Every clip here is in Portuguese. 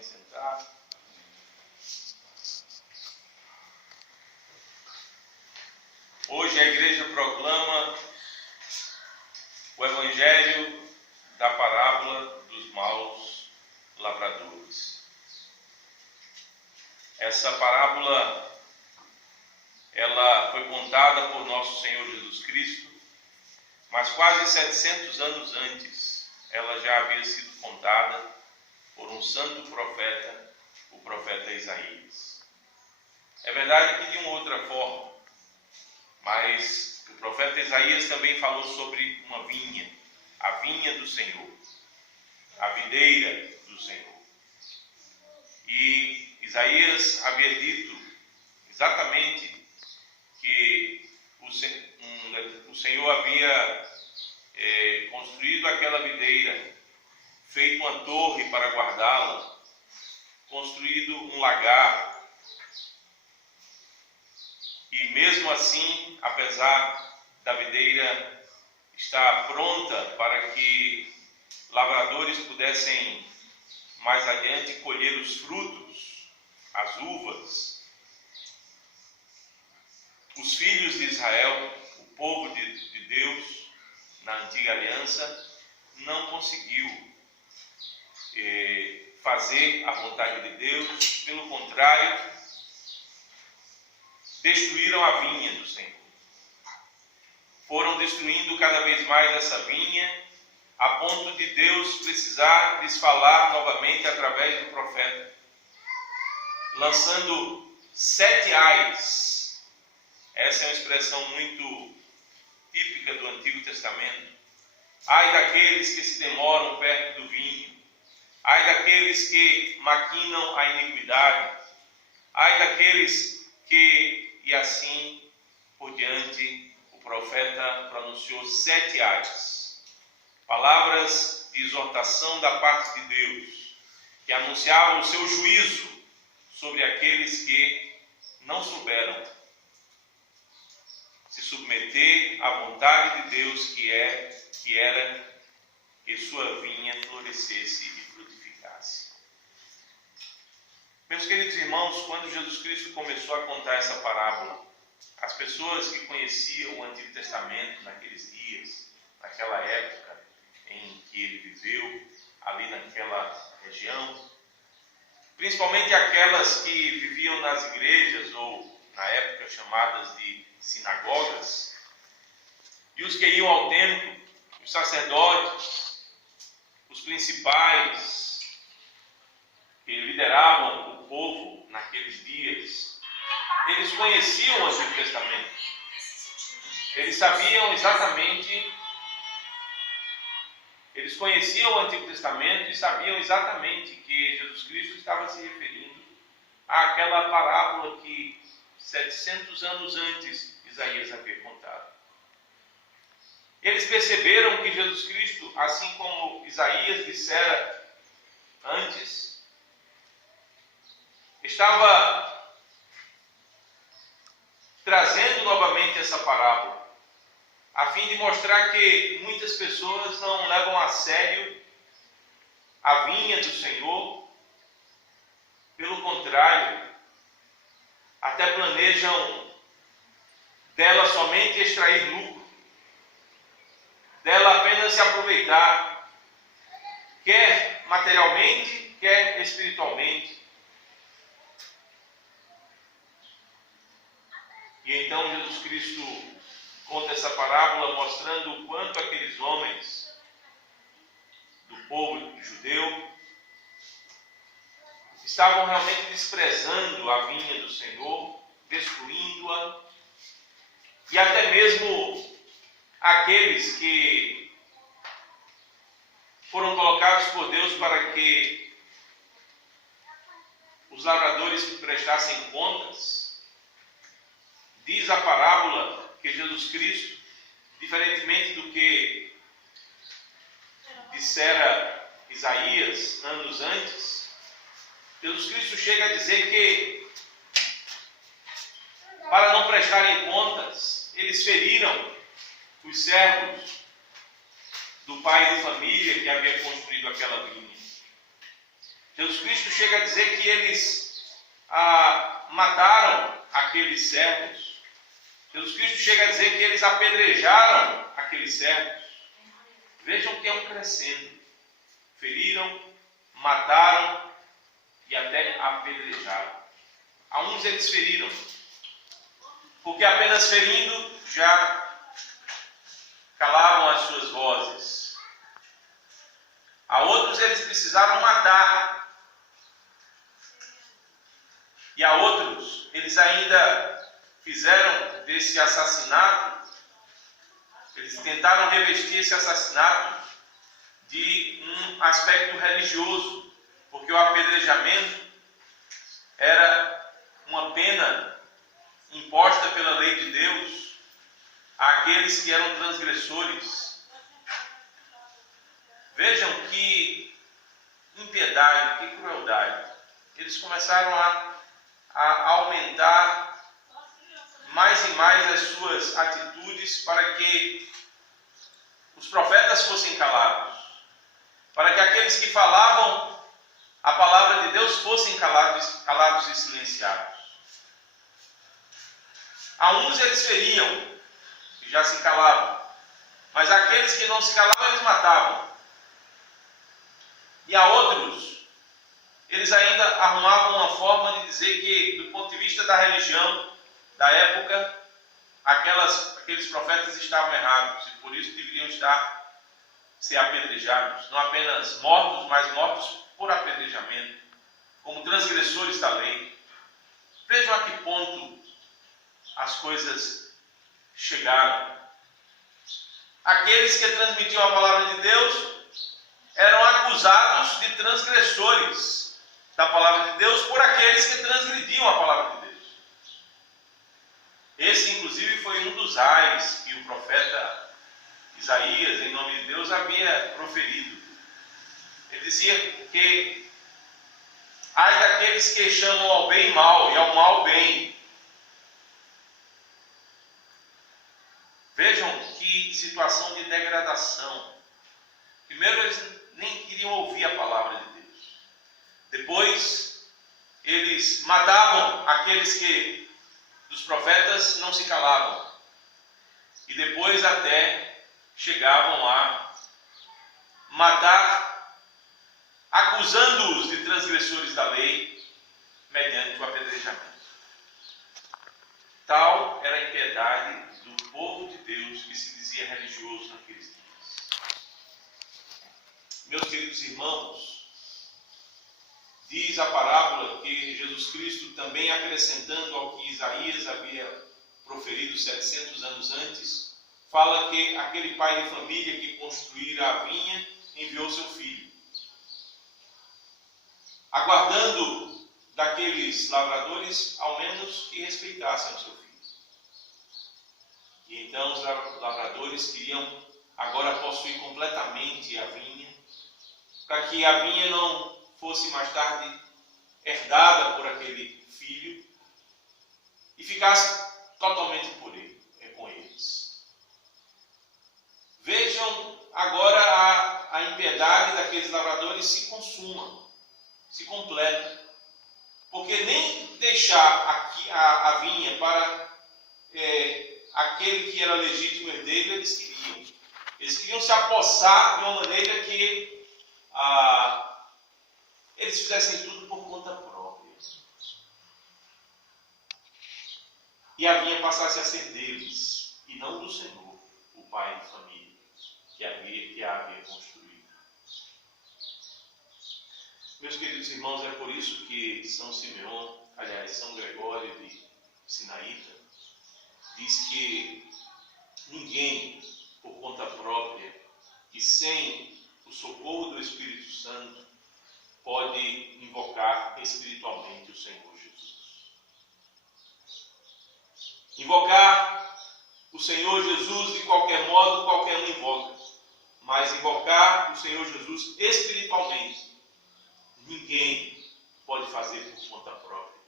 podem sentar. Hoje a igreja proclama o evangelho da parábola dos maus lavradores. Essa parábola, ela foi contada por nosso Senhor Jesus Cristo, mas quase 700 anos antes, ela já havia sido contada por um santo profeta, o profeta Isaías. É verdade que de uma outra forma, mas o profeta Isaías também falou sobre uma vinha, a vinha do Senhor, a videira do Senhor. E Isaías havia dito exatamente que o Senhor havia construído aquela videira, feito uma torre para guardá-la, construído um lagar. E mesmo assim, apesar da videira estar pronta para que lavradores pudessem mais adiante colher os frutos, as uvas, os filhos de Israel, o povo de Deus, na antiga aliança, não conseguiu fazer a vontade de Deus. Pelo contrário, destruíram a vinha do Senhor. Foram destruindo cada vez mais essa vinha, a ponto de Deus precisar lhes falar novamente através do profeta, lançando 7 ais. Essa é uma expressão muito típica do Antigo Testamento. Ai daqueles que se demoram perto do vinho, ai daqueles que maquinam a iniquidade, ai daqueles que... E assim por diante, o profeta pronunciou 7 ais. Palavras de exortação da parte de Deus, que anunciavam o seu juízo sobre aqueles que não souberam se submeter à vontade de Deus, que era que sua vinha florescesse e frutificasse. Meus queridos irmãos, quando Jesus Cristo começou a contar essa parábola, as pessoas que conheciam o Antigo Testamento naqueles dias, naquela época em que ele viveu, ali naquela região, principalmente aquelas que viviam nas igrejas, ou na época chamadas de sinagogas, e os que iam ao templo, os sacerdotes, os principais, que lideravam o povo naqueles dias, eles conheciam o Antigo Testamento. Eles sabiam exatamente, eles conheciam o Antigo Testamento e sabiam exatamente que Jesus Cristo estava se referindo àquela parábola que 700 anos antes Isaías havia contado. Eles perceberam que Jesus Cristo, assim como Isaías dissera antes, estava trazendo novamente essa parábola, a fim de mostrar que muitas pessoas não levam a sério a vinha do Senhor. Pelo contrário, até planejam dela somente extrair lucro, dela apenas se aproveitar, quer materialmente, quer espiritualmente. E então Jesus Cristo conta essa parábola mostrando o quanto aqueles homens do povo judeu estavam realmente desprezando a vinha do Senhor, destruindo-a, e até mesmo aqueles que foram colocados por Deus para que os lavradores prestassem contas. Diz a parábola que Jesus Cristo, diferentemente do que dissera Isaías anos antes, Jesus Cristo chega a dizer que, para não prestarem contas, eles feriram os servos do pai de família que havia construído aquela vinha. Jesus Cristo chega a dizer que eles mataram aqueles servos. Jesus Cristo chega a dizer que eles apedrejaram aqueles servos. Vejam que é um crescendo. Feriram, mataram e até apedrejaram. A uns eles feriram, porque apenas ferindo já calavam as suas vozes. A outros eles precisaram matar. E a outros eles ainda fizeram desse assassinato, eles tentaram revestir esse assassinato de um aspecto religioso, porque o apedrejamento era uma pena imposta pela lei de Deus àqueles que eram transgressores. Vejam que impiedade, que crueldade. Eles começaram a aumentar mais e mais as suas atitudes para que os profetas fossem calados, para que aqueles que falavam a palavra de Deus fossem calados e silenciados. A uns eles feriam, e já se calavam, mas aqueles que não se calavam, eles matavam. E a outros, eles ainda arrumavam uma forma de dizer que, do ponto de vista da religião da época, aqueles profetas estavam errados, e por isso deveriam ser apedrejados, não apenas mortos, mas mortos por apedrejamento, como transgressores da lei. Vejam a que ponto as coisas chegaram. Aqueles que transmitiam a palavra de Deus eram acusados de transgressores da palavra de Deus por aqueles que transgrediam a palavra de Deus. Esse, inclusive, foi um dos ais que o profeta Isaías, em nome de Deus, havia proferido. Ele dizia que ai daqueles que chamam ao bem mal e ao mal bem. Vejam que situação de degradação. Primeiro, eles nem queriam ouvir a palavra de Deus. Depois, eles matavam aqueles que dos profetas não se calavam. E depois até chegavam a matar, acusando-os de transgressores da lei, mediante o apedrejamento. Tal era a impiedade do povo de Deus que se dizia religioso naqueles dias. Meus queridos irmãos, diz a parábola que Jesus Cristo, também acrescentando ao que Isaías havia proferido 700 anos antes, fala que aquele pai de família que construíra a vinha enviou seu filho, aguardando daqueles lavradores ao menos que respeitassem o seu filho. E então os lavradores queriam agora possuir completamente a vinha, para que a vinha não fosse mais tarde herdada por aquele filho e ficasse totalmente com eles. Vejam agora a impiedade daqueles lavradores se consuma, se completa, porque nem deixar a vinha para aquele que era legítimo herdeiro eles queriam. Eles queriam se apossar de uma maneira que eles fizessem tudo por conta própria. E a vinha passasse a ser deles, e não do Senhor, o pai de família, que a havia construído. Meus queridos irmãos, é por isso que São Gregório de Sinaíta diz que ninguém, por conta própria e sem o socorro do Espírito Santo, pode invocar espiritualmente o Senhor Jesus. Invocar o Senhor Jesus de qualquer modo, qualquer um invoca. Mas invocar o Senhor Jesus espiritualmente, ninguém pode fazer por conta própria.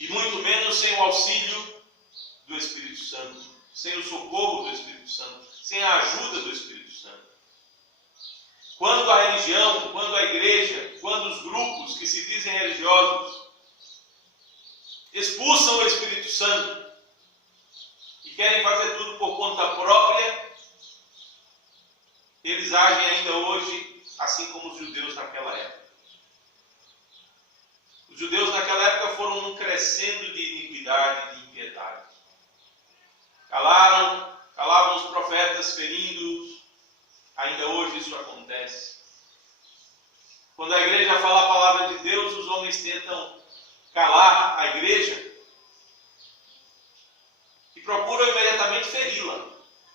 E muito menos sem o auxílio do Espírito Santo, sem o socorro do Espírito Santo, sem a ajuda do Espírito Santo. Quando a religião, quando a igreja, quando os grupos que se dizem religiosos expulsam o Espírito Santo e querem fazer tudo por conta própria, eles agem ainda hoje assim como os judeus naquela época. Os judeus naquela época foram num crescendo de iniquidade, de impiedade. Calavam os profetas, ferindo-os. Ainda hoje isso acontece. Quando a igreja fala a palavra de Deus, os homens tentam calar a igreja e procuram imediatamente feri-la,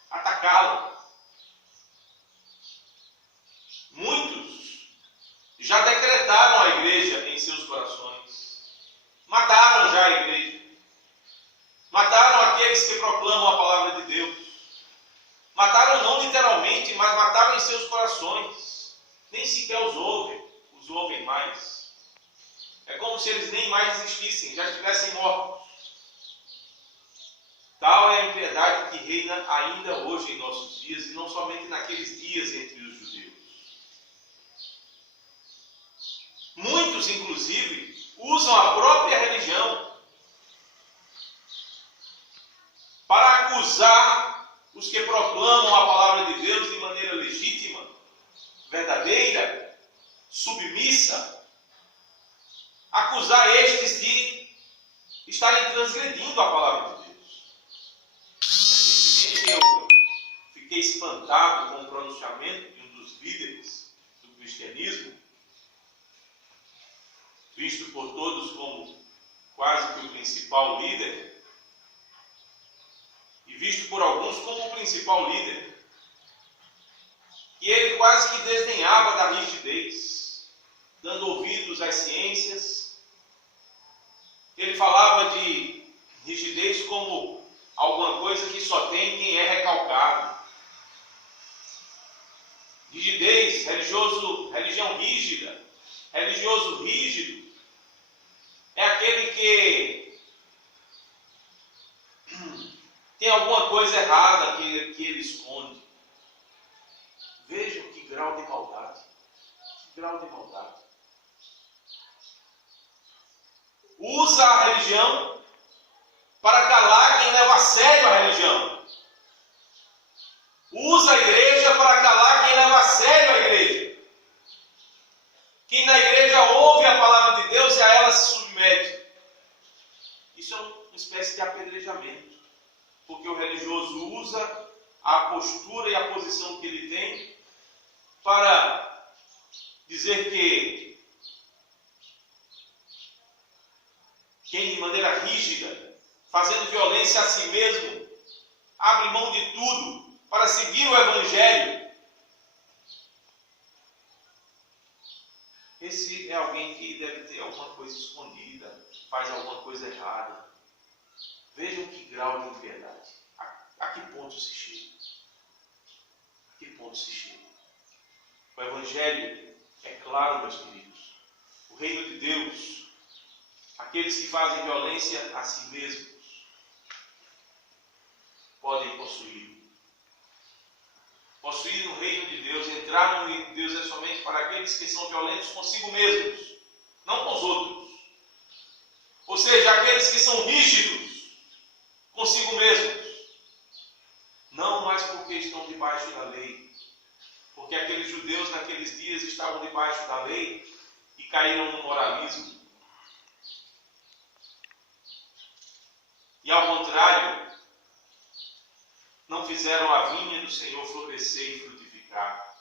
atacá-la. Muitos já decretaram a igreja em seus corações. Mataram já a igreja. Mataram aqueles que proclamam a palavra de Deus. Mataram não literalmente, mas mataram em seus corações. Nem sequer os ouvem mais. É como se eles nem mais existissem, já estivessem mortos. Tal é a impiedade que reina ainda hoje em nossos dias, e não somente naqueles dias entre os judeus. Muitos, inclusive, usam a própria religião para acusar os que proclamam a palavra de Deus de maneira legítima, verdadeira, submissa, acusar estes de estarem transgredindo a palavra de Deus. Recentemente eu fiquei espantado com o pronunciamento de um dos líderes do cristianismo, visto por todos como quase que o principal líder, e visto por alguns como o principal líder, que ele quase que desdenhava da rigidez, dando ouvidos às ciências. Ele falava de rigidez como alguma coisa que só tem quem é recalcado. Rigidez, religião rígida, religioso rígido, é aquele que tem alguma coisa errada que ele esconde. Vejam que grau de maldade. Que grau de maldade. Usa a religião para calar quem leva a sério a religião. Usa a igreja para calar quem leva a sério a igreja. Quem na igreja ouve a palavra de Deus e a ela se submete. Isso é uma espécie de apedrejamento. Porque o religioso usa a postura e a posição que ele tem para dizer que quem de maneira rígida, fazendo violência a si mesmo, abre mão de tudo para seguir o Evangelho, esse é alguém que deve ter alguma coisa escondida, faz alguma coisa errada. Vejam que grau de impiedade. A que ponto se chega? A que ponto se chega? O Evangelho é claro, meus queridos. O reino de Deus, aqueles que fazem violência a si mesmos, podem possuir. Possuir no reino de Deus, entrar no reino de Deus é somente para aqueles que são violentos consigo mesmos, não com os outros. Ou seja, aqueles que são rígidos consigo mesmos. Não mais porque estão debaixo da lei. Porque aqueles judeus naqueles dias estavam debaixo da lei e caíram no moralismo. E ao contrário, não fizeram a vinha do Senhor florescer e frutificar.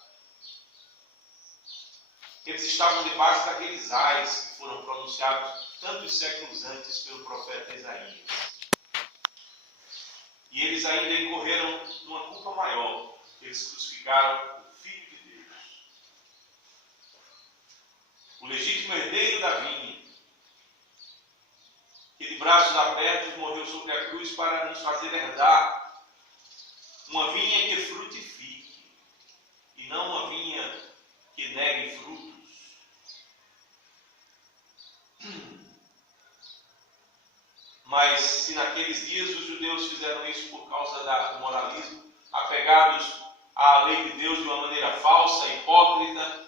Eles estavam debaixo daqueles ais que foram pronunciados tantos séculos antes pelo profeta Isaías. E eles ainda incorreram numa culpa maior. Eles crucificaram o Filho de Deus. O legítimo herdeiro da vinha, que de braços abertos morreu sobre a cruz para nos fazer herdar uma vinha que frutifique, e não uma vinha que negue frutos. Mas se naqueles dias os judeus fizeram isso por causa do moralismo, apegados a lei de Deus de uma maneira falsa, hipócrita.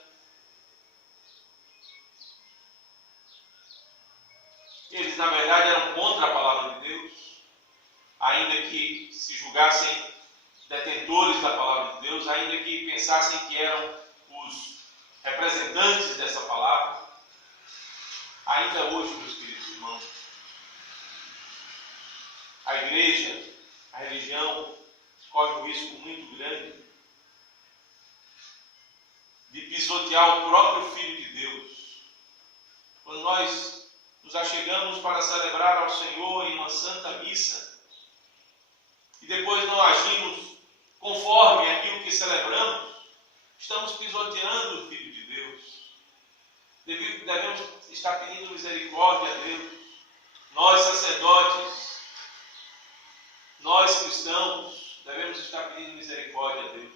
Eles, na verdade, eram contra a palavra de Deus, ainda que se julgassem detentores da palavra de Deus, ainda que pensassem que eram os representantes dessa palavra. Ainda hoje, meus queridos irmãos, a igreja, a religião, corre um risco muito grande de pisotear o próprio Filho de Deus. Quando nós nos achegamos para celebrar ao Senhor em uma santa missa e depois não agimos conforme aquilo que celebramos, estamos pisoteando o Filho de Deus. Devemos estar pedindo misericórdia a Deus. Nós, sacerdotes, nós, cristãos, devemos estar pedindo misericórdia a Deus,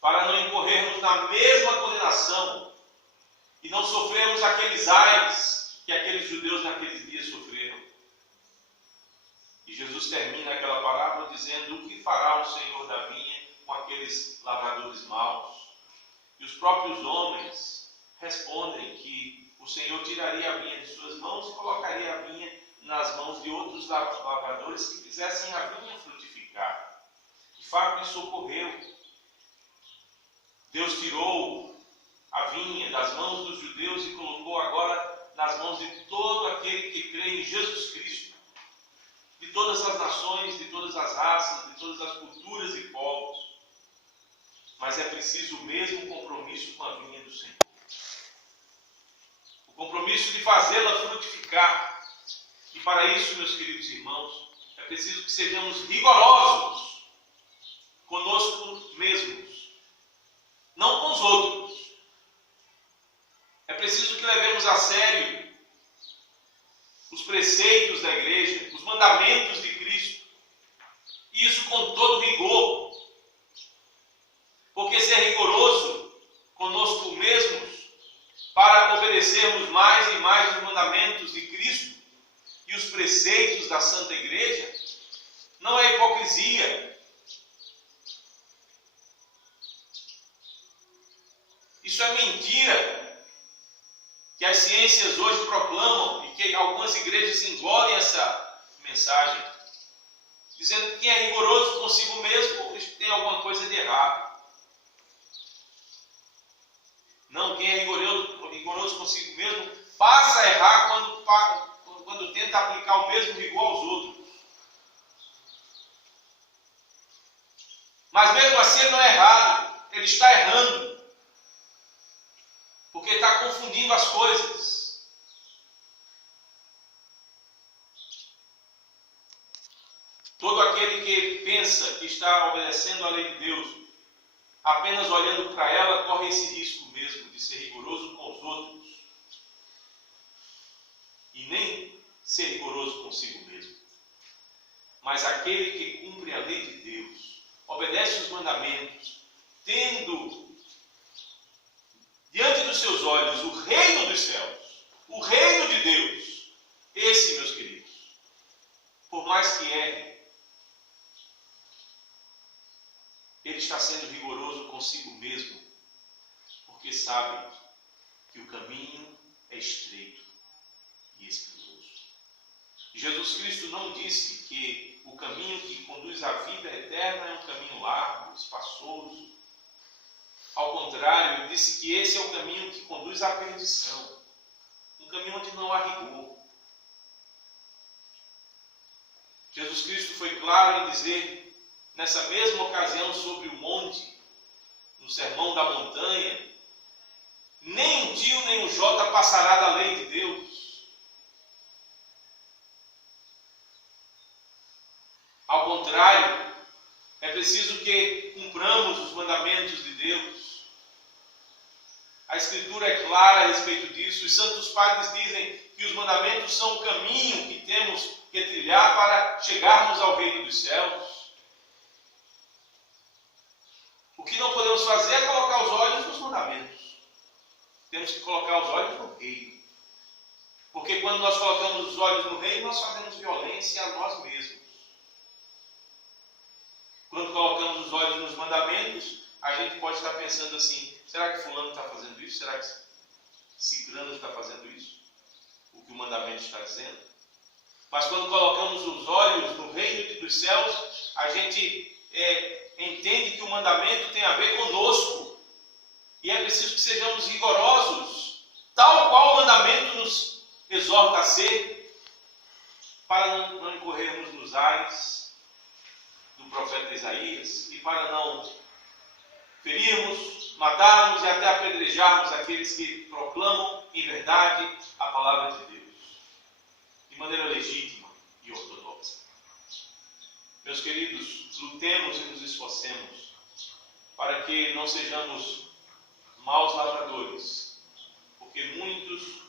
para não incorrermos na mesma condenação e não sofrermos aqueles ais que aqueles judeus naqueles dias sofreram. E Jesus termina aquela parábola dizendo: o que fará o Senhor da vinha com aqueles lavradores maus? E os próprios homens respondem que o Senhor tiraria a vinha de suas mãos e colocaria a vinha nas mãos de outros lavradores que fizessem a vinha frutificar. De fato, isso ocorreu. Deus tirou a vinha das mãos dos judeus e colocou agora nas mãos de todo aquele que crê em Jesus Cristo, de todas as nações, de todas as raças, de todas as culturas e povos. Mas é preciso o mesmo compromisso com a vinha do Senhor. O compromisso de fazê-la frutificar. E para isso, meus queridos irmãos, é preciso que sejamos rigorosos conosco mesmos, não com os outros. É preciso que levemos a sério os preceitos da igreja, os mandamentos de Cristo, e isso com todo rigor, porque ser rigoroso conosco mesmos para obedecermos mais e mais os mandamentos de Cristo e os preceitos da Santa Igreja não é hipocrisia. Isso é mentira que as ciências hoje proclamam e que algumas igrejas engolem essa mensagem, dizendo que quem é rigoroso consigo mesmo tem alguma coisa de errado. Não, quem é rigoroso consigo mesmo passa a errar quando tenta aplicar o mesmo rigor aos outros. Mas mesmo assim ele não é errado, ele está errando. Porque está confundindo as coisas. Todo aquele que pensa que está obedecendo à lei de Deus, apenas olhando para ela, corre esse risco mesmo de ser rigoroso com os outros e nem ser rigoroso consigo mesmo. Mas aquele que cumpre a lei de Deus, obedece os mandamentos, tendo diante dos seus olhos o reino dos céus, o reino de Deus, esse, meus queridos, por mais que erre, ele está sendo rigoroso consigo mesmo, porque sabe que o caminho é estreito e espinhoso. Jesus Cristo não disse que o caminho que conduz à vida eterna é um caminho largo, espaçoso. Ao contrário, ele disse que esse é o caminho que conduz à perdição, um caminho onde não há rigor. Jesus Cristo foi claro em dizer, nessa mesma ocasião sobre o monte, no sermão da montanha, nem um tio nem um jota passará da lei de Deus. Ao contrário, é preciso que cumpramos os mandamentos de Deus. A Escritura é clara a respeito disso. Os santos padres dizem que os mandamentos são o caminho que temos que trilhar para chegarmos ao reino dos céus. O que não podemos fazer é colocar os olhos nos mandamentos. Temos que colocar os olhos no reino. Porque quando nós colocamos os olhos no reino, nós fazemos violência a nós mesmos. Quando colocamos os olhos nos mandamentos, a gente pode estar pensando assim: será que fulano está fazendo isso? Será que ciclano está fazendo isso? O que o mandamento está dizendo? Mas quando colocamos os olhos no reino dos céus, a gente entende que o mandamento tem a ver conosco. E é preciso que sejamos rigorosos, tal qual o mandamento nos exorta a ser, para não incorrermos nos ais do profeta Isaías e para não ferirmos, matarmos e até apedrejarmos aqueles que proclamam em verdade a palavra de Deus, de maneira legítima e ortodoxa. Meus queridos, lutemos e nos esforcemos para que não sejamos maus lavradores, porque muitos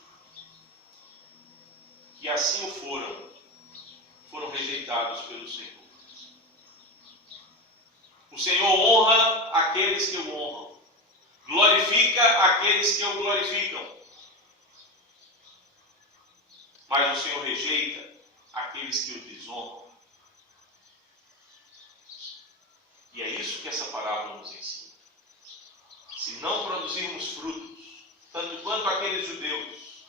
que assim o foram rejeitados pelo Senhor. O Senhor honra aqueles que o honram, glorifica aqueles que o glorificam, mas o Senhor rejeita aqueles que o desonram. E é isso que essa parábola nos ensina. Se não produzirmos frutos, tanto quanto aqueles judeus,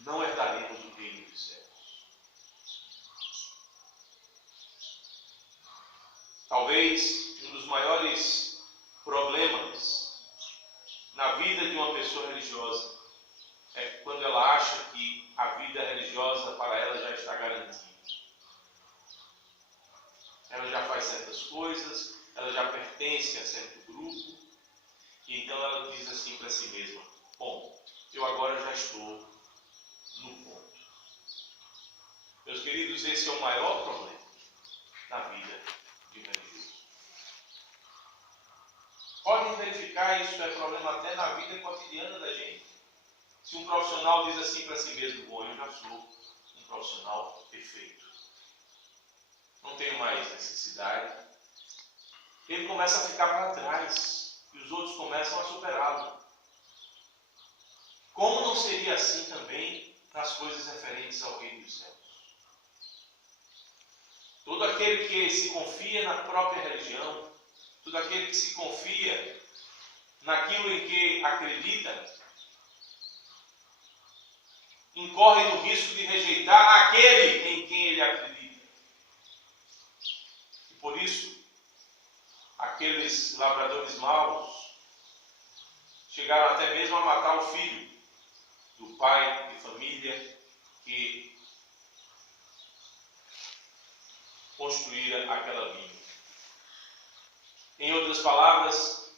não herdaremos o reino dos céus. Talvez um dos maiores problemas na vida de uma pessoa religiosa é quando ela acha que a vida religiosa para ela já está garantida. Ela já faz certas coisas, ela já pertence a certo grupo, e então ela diz assim para si mesma: bom, eu agora já estou no ponto. Meus queridos, esse é o maior problema na vida de um religioso. Podem verificar, isso é problema até na vida cotidiana da gente. Se um profissional diz assim para si mesmo: bom, eu já sou um profissional perfeito, não tenho mais necessidade, ele começa a ficar para trás e os outros começam a superá-lo. Como não seria assim também nas coisas referentes ao reino dos céus? Todo aquele que se confia na própria religião, todo aquele que se confia naquilo em que acredita, incorre no risco de rejeitar aquele em quem ele acredita. E por isso, aqueles lavradores maus chegaram até mesmo a matar o filho do pai de família que construíra aquela vinha. Em outras palavras,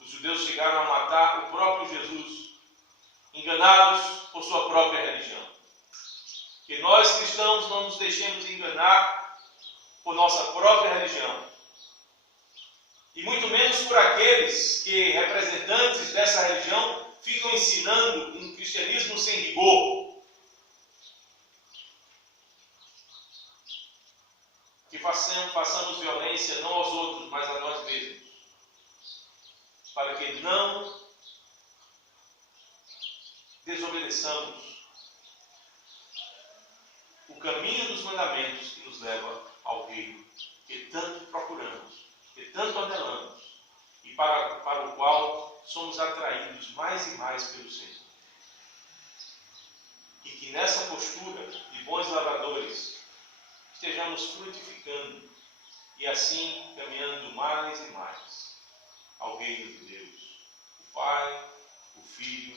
os judeus chegaram a matar o próprio Jesus, enganados por sua própria religião. Que nós cristãos não nos deixemos enganar por nossa própria religião, e muito menos por aqueles que, representantes dessa religião, ficam ensinando um cristianismo sem rigor. Que façamos violência não aos outros, mas a nós mesmos, para que não desobedeçamos o caminho dos mandamentos que nos leva ao reino que tanto procuramos, que tanto anelamos e para o qual somos atraídos mais e mais pelo Senhor. E que nessa postura de bons lavradores estejamos frutificando e assim caminhando mais e mais ao reino de Deus, o Pai, o Filho